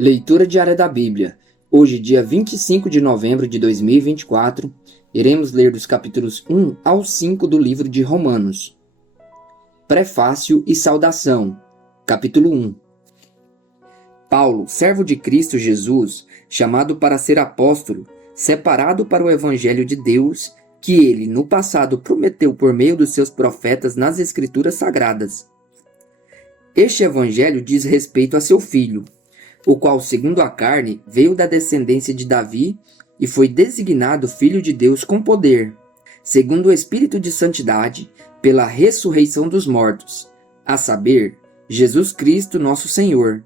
Leitura diária da Bíblia. Hoje, dia 25 de novembro de 2024, iremos ler dos capítulos 1 ao 5 do livro de Romanos. Prefácio e saudação. Capítulo 1. Paulo, servo de Cristo Jesus, chamado para ser apóstolo, separado para o Evangelho de Deus, que ele, no passado, prometeu por meio dos seus profetas nas Escrituras Sagradas. Este Evangelho diz respeito a seu Filho, o qual, segundo a carne, veio da descendência de Davi e foi designado Filho de Deus com poder, segundo o Espírito de Santidade, pela ressurreição dos mortos, a saber, Jesus Cristo nosso Senhor.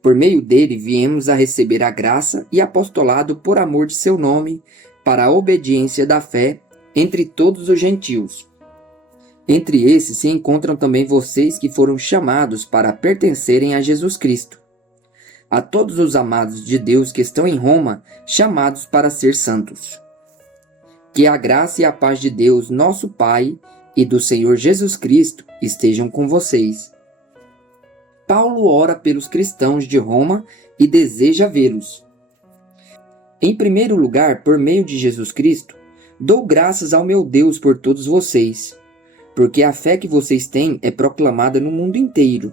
Por meio dele viemos a receber a graça e apostolado por amor de seu nome, para a obediência da fé entre todos os gentios. Entre esses se encontram também vocês que foram chamados para pertencerem a Jesus Cristo. A todos os amados de Deus que estão em Roma, chamados para ser santos. Que a graça e a paz de Deus, nosso Pai, e do Senhor Jesus Cristo estejam com vocês. Paulo ora pelos cristãos de Roma e deseja vê-los. Em primeiro lugar, por meio de Jesus Cristo, dou graças ao meu Deus por todos vocês, porque a fé que vocês têm é proclamada no mundo inteiro.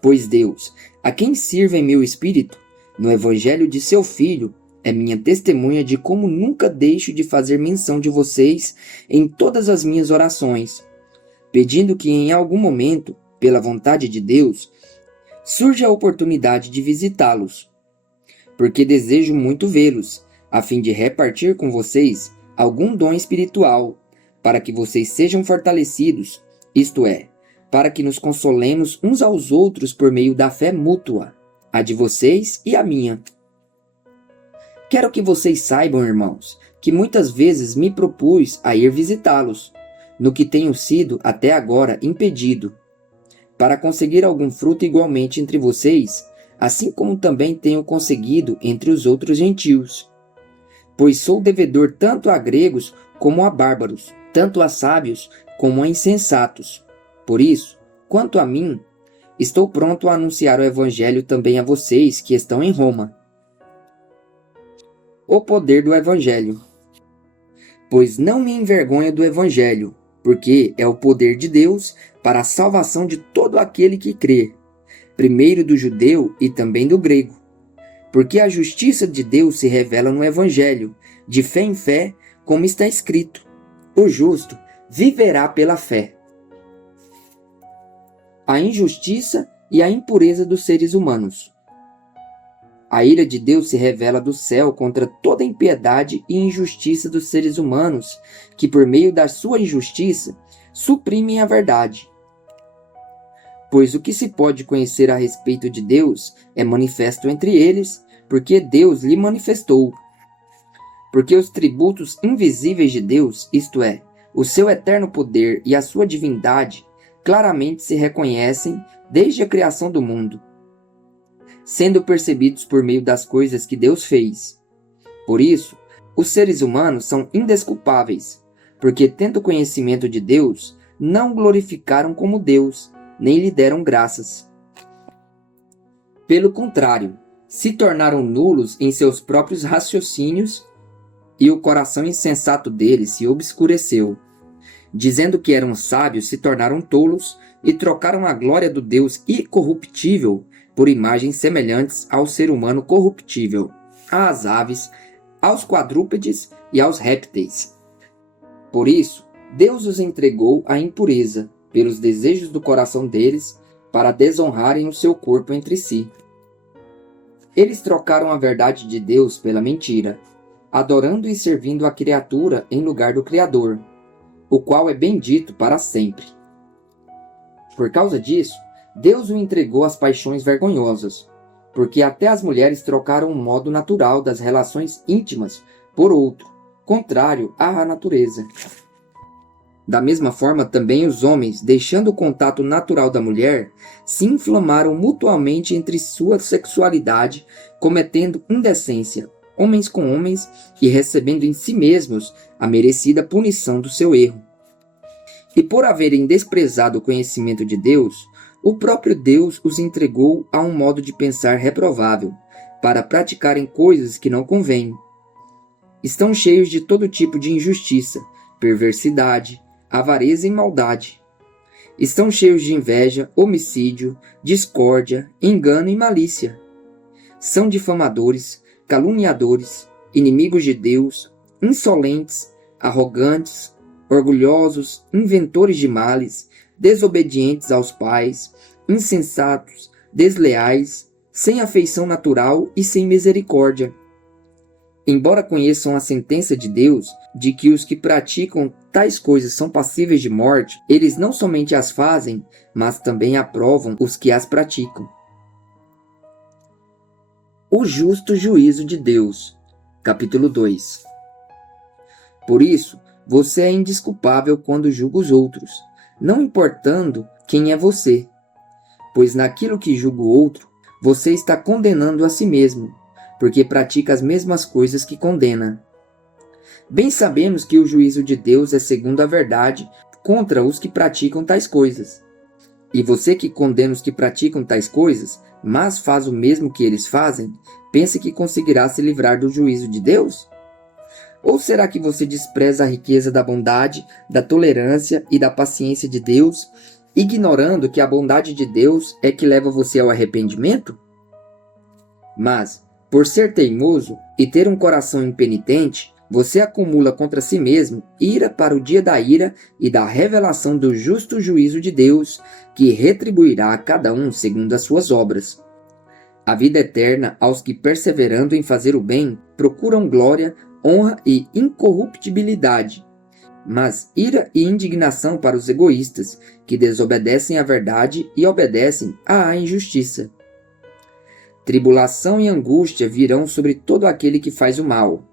Pois Deus, a quem sirvo em meu espírito, no evangelho de seu Filho, é minha testemunha de como nunca deixo de fazer menção de vocês em todas as minhas orações, pedindo que em algum momento, pela vontade de Deus, surja a oportunidade de visitá-los, porque desejo muito vê-los, a fim de repartir com vocês algum dom espiritual, para que vocês sejam fortalecidos, isto é, para que nos consolemos uns aos outros por meio da fé mútua, a de vocês e a minha. Quero que vocês saibam, irmãos, que muitas vezes me propus a ir visitá-los, no que tenho sido até agora impedido, para conseguir algum fruto igualmente entre vocês, assim como também tenho conseguido entre os outros gentios. Pois sou devedor tanto a gregos como a bárbaros, tanto a sábios como a insensatos. Por isso, quanto a mim, estou pronto a anunciar o Evangelho também a vocês que estão em Roma. O poder do Evangelho. Pois não me envergonho do Evangelho, porque é o poder de Deus para a salvação de todo aquele que crê, primeiro do judeu e também do grego. Porque a justiça de Deus se revela no Evangelho, de fé em fé, como está escrito: o justo viverá pela fé. A injustiça e a impureza dos seres humanos. A ira de Deus se revela do céu contra toda impiedade e injustiça dos seres humanos, que por meio da sua injustiça suprimem a verdade. Pois o que se pode conhecer a respeito de Deus é manifesto entre eles, porque Deus lhe manifestou. Porque os tributos invisíveis de Deus, isto é, o seu eterno poder e a sua divindade, claramente se reconhecem desde a criação do mundo, sendo percebidos por meio das coisas que Deus fez. Por isso, os seres humanos são indesculpáveis, porque, tendo conhecimento de Deus, não o glorificaram como Deus, nem lhe deram graças. Pelo contrário, se tornaram nulos em seus próprios raciocínios, e o coração insensato deles se obscureceu. Dizendo que eram sábios, se tornaram tolos e trocaram a glória do Deus incorruptível por imagens semelhantes ao ser humano corruptível, às aves, aos quadrúpedes e aos répteis. Por isso, Deus os entregou à impureza, pelos desejos do coração deles, para desonrarem o seu corpo entre si. Eles trocaram a verdade de Deus pela mentira, adorando e servindo a criatura em lugar do Criador, o qual é bendito para sempre. Por causa disso, Deus o entregou às paixões vergonhosas, porque até as mulheres trocaram o modo natural das relações íntimas por outro, contrário à natureza. Da mesma forma, também os homens, deixando o contato natural da mulher, se inflamaram mutuamente entre sua sexualidade, cometendo indecência, homens com homens, e recebendo em si mesmos a merecida punição do seu erro. E por haverem desprezado o conhecimento de Deus, o próprio Deus os entregou a um modo de pensar reprovável, para praticarem coisas que não convêm. Estão cheios de todo tipo de injustiça, perversidade, avareza e maldade. Estão cheios de inveja, homicídio, discórdia, engano e malícia. São difamadores, caluniadores, inimigos de Deus, insolentes, arrogantes, orgulhosos, inventores de males, desobedientes aos pais, insensatos, desleais, sem afeição natural e sem misericórdia. Embora conheçam a sentença de Deus de que os que praticam tais coisas são passíveis de morte, eles não somente as fazem, mas também aprovam os que as praticam. O justo juízo de Deus. Capítulo 2. Por isso, você é indesculpável quando julga os outros, não importando quem é você, pois naquilo que julga o outro, você está condenando a si mesmo, porque pratica as mesmas coisas que condena. Bem sabemos que o juízo de Deus é segundo a verdade contra os que praticam tais coisas. E você que condena os que praticam tais coisas, mas faz o mesmo que eles fazem, pensa que conseguirá se livrar do juízo de Deus? Ou será que você despreza a riqueza da bondade, da tolerância e da paciência de Deus, ignorando que a bondade de Deus é que leva você ao arrependimento? Mas, por ser teimoso e ter um coração impenitente, você acumula contra si mesmo ira para o dia da ira e da revelação do justo juízo de Deus, que retribuirá a cada um segundo as suas obras. A vida eterna aos que, perseverando em fazer o bem, procuram glória, honra e incorruptibilidade, mas ira e indignação para os egoístas, que desobedecem à verdade e obedecem à injustiça. Tribulação e angústia virão sobre todo aquele que faz o mal,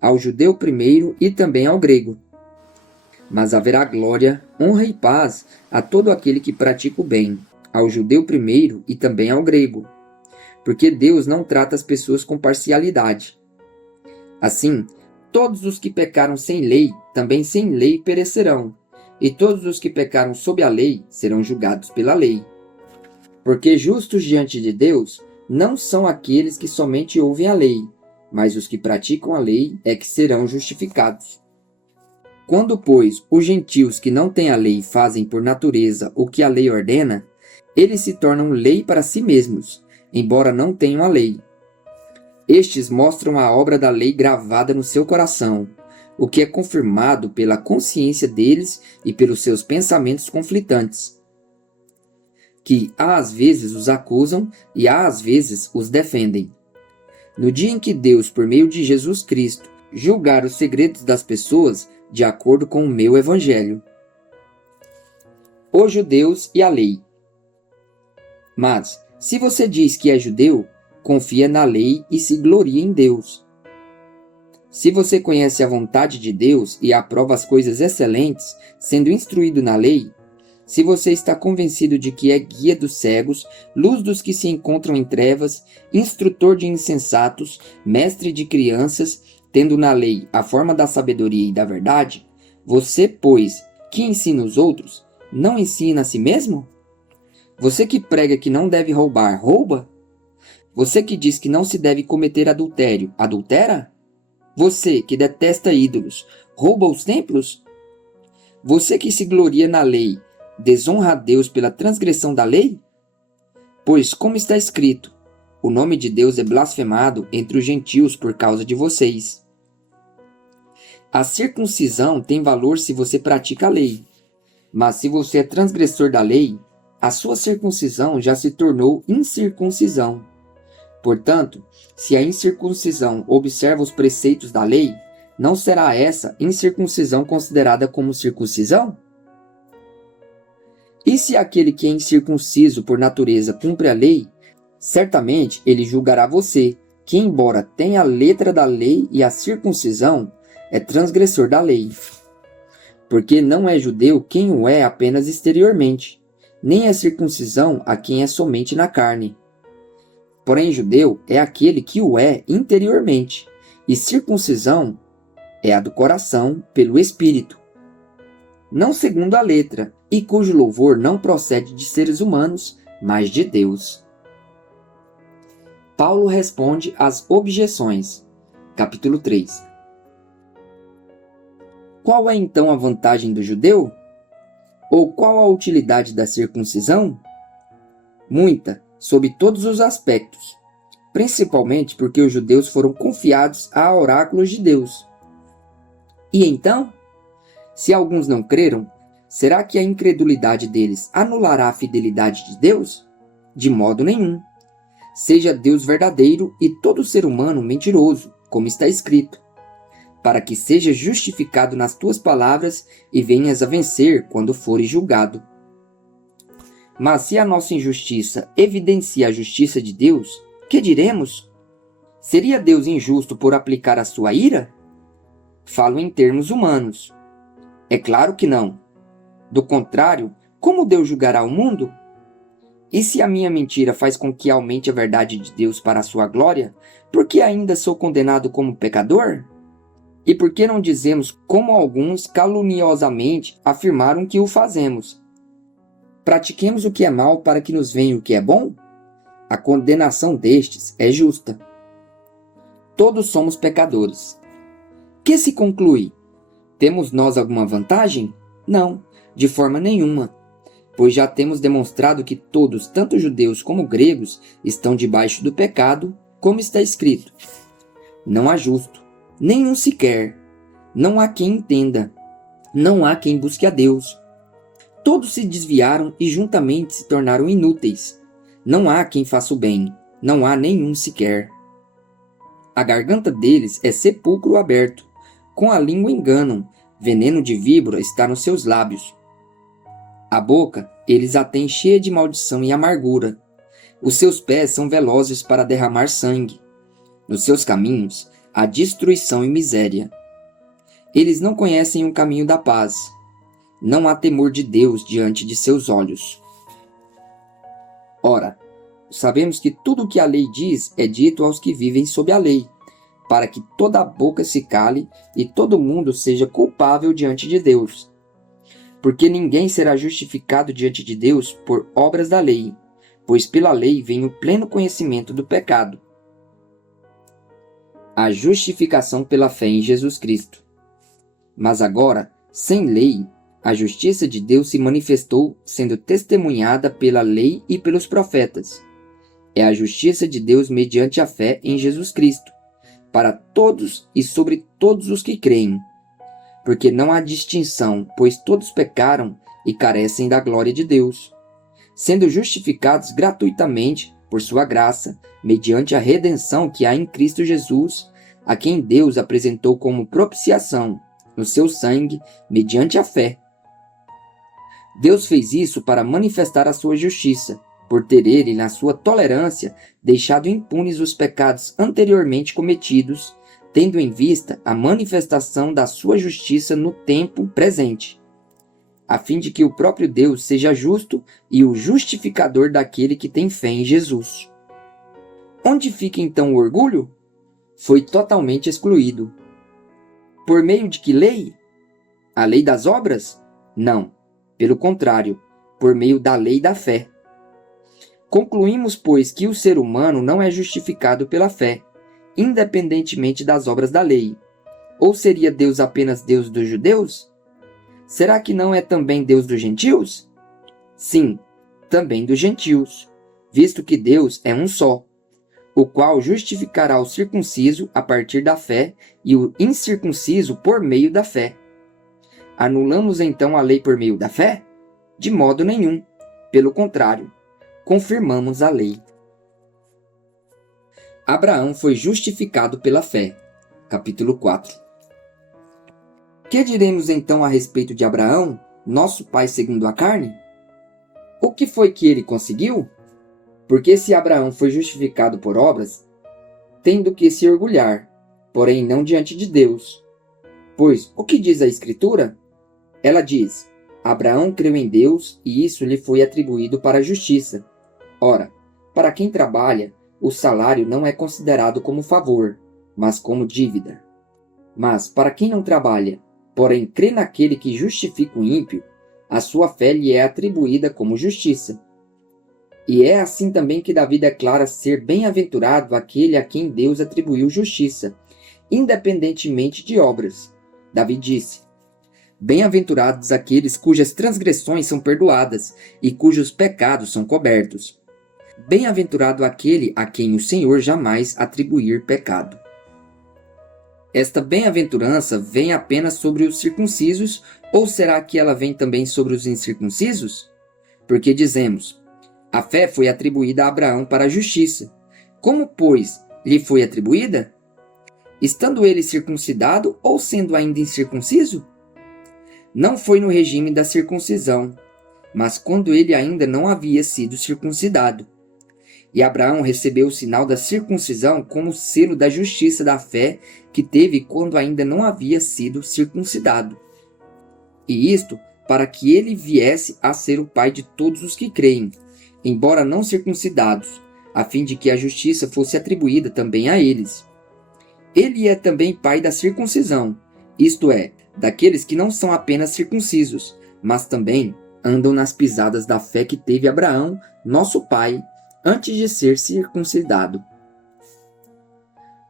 ao judeu primeiro e também ao grego. Mas haverá glória, honra e paz a todo aquele que pratica o bem, ao judeu primeiro e também ao grego, porque Deus não trata as pessoas com parcialidade. Assim, todos os que pecaram sem lei, também sem lei perecerão, e todos os que pecaram sob a lei serão julgados pela lei. Porque justos diante de Deus não são aqueles que somente ouvem a lei, mas os que praticam a lei é que serão justificados. Quando, pois, os gentios que não têm a lei fazem por natureza o que a lei ordena, eles se tornam lei para si mesmos, embora não tenham a lei. Estes mostram a obra da lei gravada no seu coração, o que é confirmado pela consciência deles e pelos seus pensamentos conflitantes, que às vezes os acusam e às vezes os defendem. No dia em que Deus, por meio de Jesus Cristo, julgar os segredos das pessoas de acordo com o meu evangelho. Os judeus e a lei. Mas, se você diz que é judeu, confia na lei e se gloria em Deus. Se você conhece a vontade de Deus e aprova as coisas excelentes, sendo instruído na lei, se você está convencido de que é guia dos cegos, luz dos que se encontram em trevas, instrutor de insensatos, mestre de crianças, tendo na lei a forma da sabedoria e da verdade, você, pois, que ensina os outros, não ensina a si mesmo? Você que prega que não deve roubar, rouba? Você que diz que não se deve cometer adultério, adultera? Você que detesta ídolos, rouba os templos? Você que se gloria na lei, desonra a Deus pela transgressão da lei? Pois, como está escrito, o nome de Deus é blasfemado entre os gentios por causa de vocês. A circuncisão tem valor se você pratica a lei, mas se você é transgressor da lei, a sua circuncisão já se tornou incircuncisão. Portanto, se a incircuncisão observa os preceitos da lei, não será essa incircuncisão considerada como circuncisão? E se aquele que é incircunciso por natureza cumpre a lei, certamente ele julgará você, que embora tenha a letra da lei e a circuncisão, é transgressor da lei. Porque não é judeu quem o é apenas exteriormente, nem é circuncisão a quem é somente na carne. Porém, judeu é aquele que o é interiormente, e circuncisão é a do coração pelo Espírito. Não segundo a letra, e cujo louvor não procede de seres humanos, mas de Deus. Paulo responde às objeções. Capítulo 3. Qual é então a vantagem do judeu? Ou qual a utilidade da circuncisão? Muita, sob todos os aspectos, principalmente porque os judeus foram confiados a oráculos de Deus. E então, se alguns não creram, será que a incredulidade deles anulará a fidelidade de Deus? De modo nenhum. Seja Deus verdadeiro e todo ser humano mentiroso, como está escrito, para que seja justificado nas tuas palavras e venhas a vencer quando fores julgado. Mas se a nossa injustiça evidencia a justiça de Deus, que diremos? Seria Deus injusto por aplicar a sua ira? Falo em termos humanos. É claro que não. Do contrário, como Deus julgará o mundo? E se a minha mentira faz com que aumente a verdade de Deus para a sua glória, por que ainda sou condenado como pecador? E por que não dizemos como alguns caluniosamente afirmaram que o fazemos? Pratiquemos o que é mal para que nos venha o que é bom? A condenação destes é justa. Todos somos pecadores. Que se conclui? Temos nós alguma vantagem? Não, de forma nenhuma, pois já temos demonstrado que todos, tanto judeus como gregos, estão debaixo do pecado, como está escrito. Não há justo, nenhum sequer. Não há quem entenda. Não há quem busque a Deus. Todos se desviaram e juntamente se tornaram inúteis. Não há quem faça o bem. Não há nenhum sequer. A garganta deles é sepulcro aberto. Com a língua enganam. Veneno de víbora está nos seus lábios. A boca eles a têm cheia de maldição e amargura. Os seus pés são velozes para derramar sangue. Nos seus caminhos há destruição e miséria. Eles não conhecem o caminho da paz. Não há temor de Deus diante de seus olhos. Ora, sabemos que tudo o que a lei diz é dito aos que vivem sob a lei, para que toda a boca se cale e todo mundo seja culpável diante de Deus. Porque ninguém será justificado diante de Deus por obras da lei, pois pela lei vem o pleno conhecimento do pecado. A justificação pela fé em Jesus Cristo. Mas agora, sem lei, a justiça de Deus se manifestou, sendo testemunhada pela lei e pelos profetas. É a justiça de Deus mediante a fé em Jesus Cristo, para todos e sobre todos os que creem. Porque não há distinção, pois todos pecaram e carecem da glória de Deus, sendo justificados gratuitamente por sua graça, mediante a redenção que há em Cristo Jesus, a quem Deus apresentou como propiciação no seu sangue, mediante a fé. Deus fez isso para manifestar a sua justiça, por ter ele, na sua tolerância, deixado impunes os pecados anteriormente cometidos, tendo em vista a manifestação da sua justiça no tempo presente, a fim de que o próprio Deus seja justo e o justificador daquele que tem fé em Jesus. Onde fica então o orgulho? Foi totalmente excluído. Por meio de que lei? A lei das obras? Não. Pelo contrário, por meio da lei da fé. Concluímos, pois, que o ser humano não é justificado pela fé, independentemente das obras da lei. Ou seria Deus apenas Deus dos judeus? Será que não é também Deus dos gentios? Sim, também dos gentios, visto que Deus é um só, o qual justificará o circunciso a partir da fé e o incircunciso por meio da fé. Anulamos então a lei por meio da fé? De modo nenhum. Pelo contrário, confirmamos a lei. Abraão foi justificado pela fé. Capítulo 4. Que diremos então a respeito de Abraão, nosso pai segundo a carne? O que foi que ele conseguiu? Porque se Abraão foi justificado por obras, tem do que se orgulhar, porém não diante de Deus. Pois, o que diz a Escritura? Ela diz: Abraão creu em Deus e isso lhe foi atribuído para a justiça. Ora, para quem trabalha, o salário não é considerado como favor, mas como dívida. Mas para quem não trabalha, porém crê naquele que justifica o ímpio, a sua fé lhe é atribuída como justiça. E é assim também que Davi declara ser bem-aventurado aquele a quem Deus atribuiu justiça, independentemente de obras. Davi disse: Bem-aventurados aqueles cujas transgressões são perdoadas e cujos pecados são cobertos. Bem-aventurado aquele a quem o Senhor jamais atribuir pecado. Esta bem-aventurança vem apenas sobre os circuncisos, ou será que ela vem também sobre os incircuncisos? Porque dizemos: a fé foi atribuída a Abraão para a justiça. Como, pois, lhe foi atribuída? Estando ele circuncidado ou sendo ainda incircunciso? Não foi no regime da circuncisão, mas quando ele ainda não havia sido circuncidado. E Abraão recebeu o sinal da circuncisão como selo da justiça da fé que teve quando ainda não havia sido circuncidado. E isto para que ele viesse a ser o pai de todos os que creem, embora não circuncidados, a fim de que a justiça fosse atribuída também a eles. Ele é também pai da circuncisão, isto é, daqueles que não são apenas circuncisos, mas também andam nas pisadas da fé que teve Abraão, nosso pai, antes de ser circuncidado.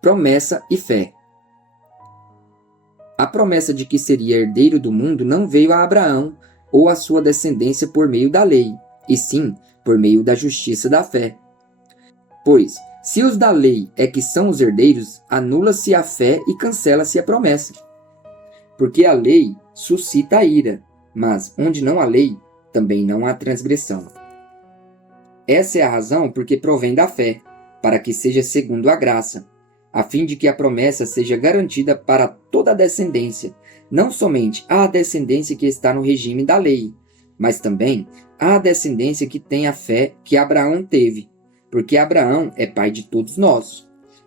Promessa e fé. A promessa de que seria herdeiro do mundo não veio a Abraão ou a sua descendência por meio da lei, e sim por meio da justiça da fé. Pois, se os da lei é que são os herdeiros, anula-se a fé e cancela-se a promessa. Porque a lei suscita a ira, mas onde não há lei, também não há transgressão. Essa é a razão porque provém da fé, para que seja segundo a graça, a fim de que a promessa seja garantida para toda a descendência, não somente à descendência que está no regime da lei, mas também à descendência que tem a fé que Abraão teve, porque Abraão é pai de todos nós.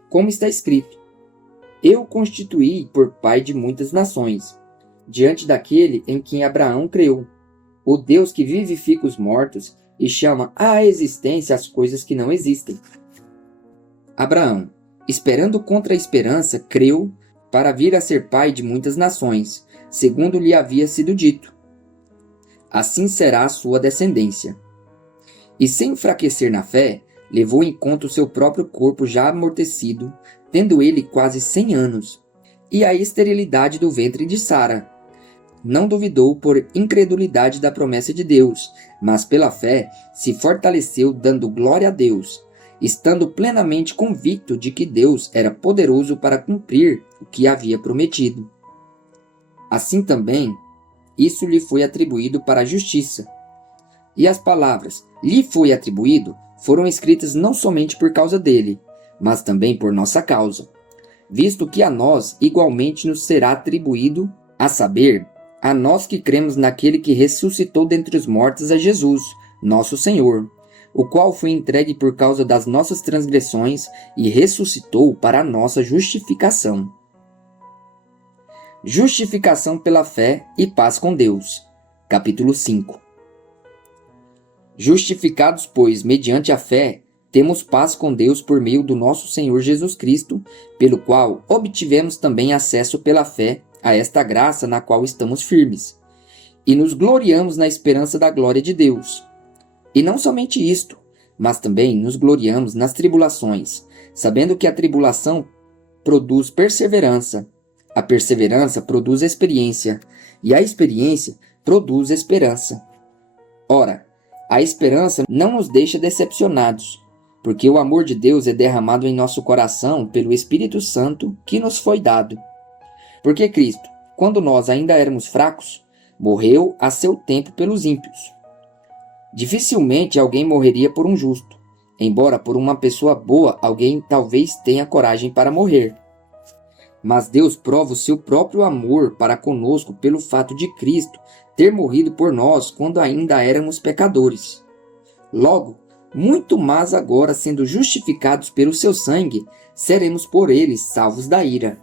Como está escrito: Eu o constituí por pai de muitas nações, diante daquele em quem Abraão creu, o Deus que vivifica os mortos e chama à existência as coisas que não existem. Abraão, esperando contra a esperança, creu para vir a ser pai de muitas nações, segundo lhe havia sido dito: assim será a sua descendência. E sem enfraquecer na fé, levou em conta o seu próprio corpo já amortecido, tendo ele quase 100 anos, e a esterilidade do ventre de Sara. Não duvidou por incredulidade da promessa de Deus, mas pela fé se fortaleceu, dando glória a Deus, estando plenamente convicto de que Deus era poderoso para cumprir o que havia prometido. Assim também, isso lhe foi atribuído para a justiça. E as palavras "lhe foi atribuído" foram escritas não somente por causa dele, mas também por nossa causa, visto que a nós igualmente nos será atribuído, a saber, a nós que cremos naquele que ressuscitou dentre os mortos a Jesus, nosso Senhor, o qual foi entregue por causa das nossas transgressões e ressuscitou para a nossa justificação. Justificação pela fé e paz com Deus. Capítulo 5. Justificados, pois, mediante a fé, temos paz com Deus por meio do nosso Senhor Jesus Cristo, pelo qual obtivemos também acesso pela fé a esta graça na qual estamos firmes, e nos gloriamos na esperança da glória de Deus. E não somente isto, mas também nos gloriamos nas tribulações, sabendo que a tribulação produz perseverança, a perseverança produz experiência, e a experiência produz esperança. Ora, a esperança não nos deixa decepcionados, porque o amor de Deus é derramado em nosso coração pelo Espírito Santo que nos foi dado. Porque Cristo, quando nós ainda éramos fracos, morreu a seu tempo pelos ímpios. Dificilmente alguém morreria por um justo, embora por uma pessoa boa alguém talvez tenha coragem para morrer. Mas Deus prova o seu próprio amor para conosco pelo fato de Cristo ter morrido por nós quando ainda éramos pecadores. Logo, muito mais agora, sendo justificados pelo seu sangue, seremos por ele salvos da ira.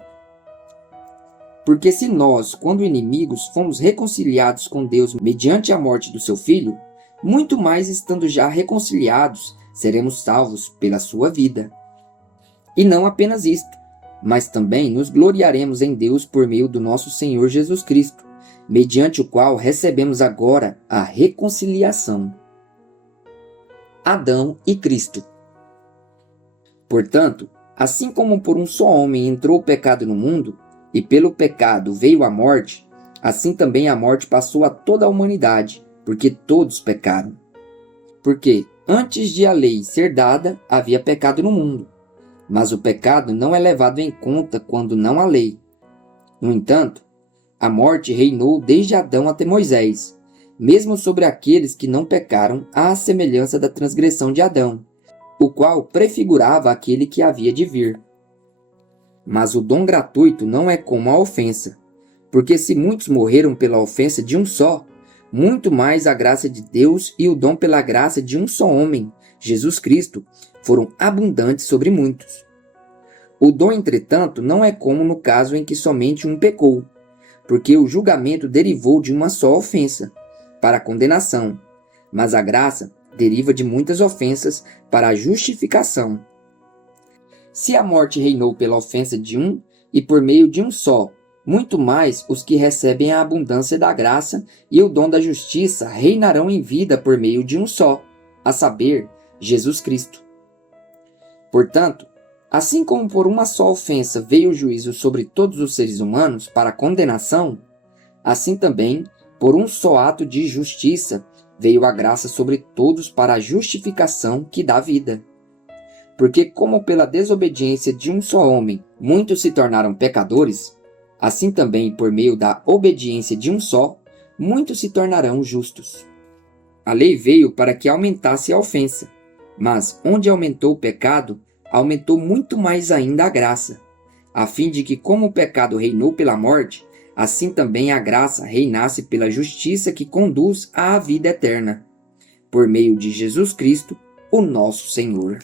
Porque se nós, quando inimigos, fomos reconciliados com Deus mediante a morte do seu Filho, muito mais estando já reconciliados, seremos salvos pela sua vida. E não apenas isto, mas também nos gloriaremos em Deus por meio do nosso Senhor Jesus Cristo, mediante o qual recebemos agora a reconciliação. Adão e Cristo. Portanto, assim como por um só homem entrou o pecado no mundo, e pelo pecado veio a morte, assim também a morte passou a toda a humanidade, porque todos pecaram. Porque antes de a lei ser dada, havia pecado no mundo, mas o pecado não é levado em conta quando não há lei. No entanto, a morte reinou desde Adão até Moisés, mesmo sobre aqueles que não pecaram, à semelhança da transgressão de Adão, o qual prefigurava aquele que havia de vir. Mas o dom gratuito não é como a ofensa, porque se muitos morreram pela ofensa de um só, muito mais a graça de Deus e o dom pela graça de um só homem, Jesus Cristo, foram abundantes sobre muitos. O dom, entretanto, não é como no caso em que somente um pecou, porque o julgamento derivou de uma só ofensa, para a condenação, mas a graça deriva de muitas ofensas para a justificação. Se a morte reinou pela ofensa de um e por meio de um só, muito mais os que recebem a abundância da graça e o dom da justiça reinarão em vida por meio de um só, a saber, Jesus Cristo. Portanto, assim como por uma só ofensa veio o juízo sobre todos os seres humanos para a condenação, assim também, por um só ato de justiça, veio a graça sobre todos para a justificação que dá vida. Porque como pela desobediência de um só homem muitos se tornaram pecadores, assim também por meio da obediência de um só, muitos se tornarão justos. A lei veio para que aumentasse a ofensa, mas onde aumentou o pecado, aumentou muito mais ainda a graça, a fim de que como o pecado reinou pela morte, assim também a graça reinasse pela justiça que conduz à vida eterna, por meio de Jesus Cristo, o nosso Senhor.